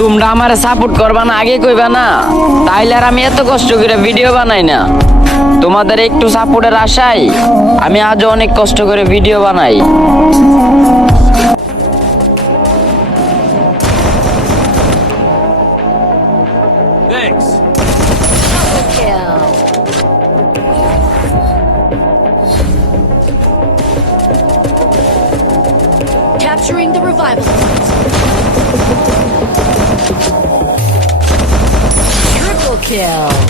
তোমরা আমার সাপোর্ট করবা না আগে কইবা না, তাইলে আর আমি এত কষ্ট করে ভিডিও বানাই না। তোমাদের একটু সাপোর্টের আশায় আমি আজও অনেক কষ্ট করে ভিডিও বানাই। Thanks. Capturing the revival point. Triple kill.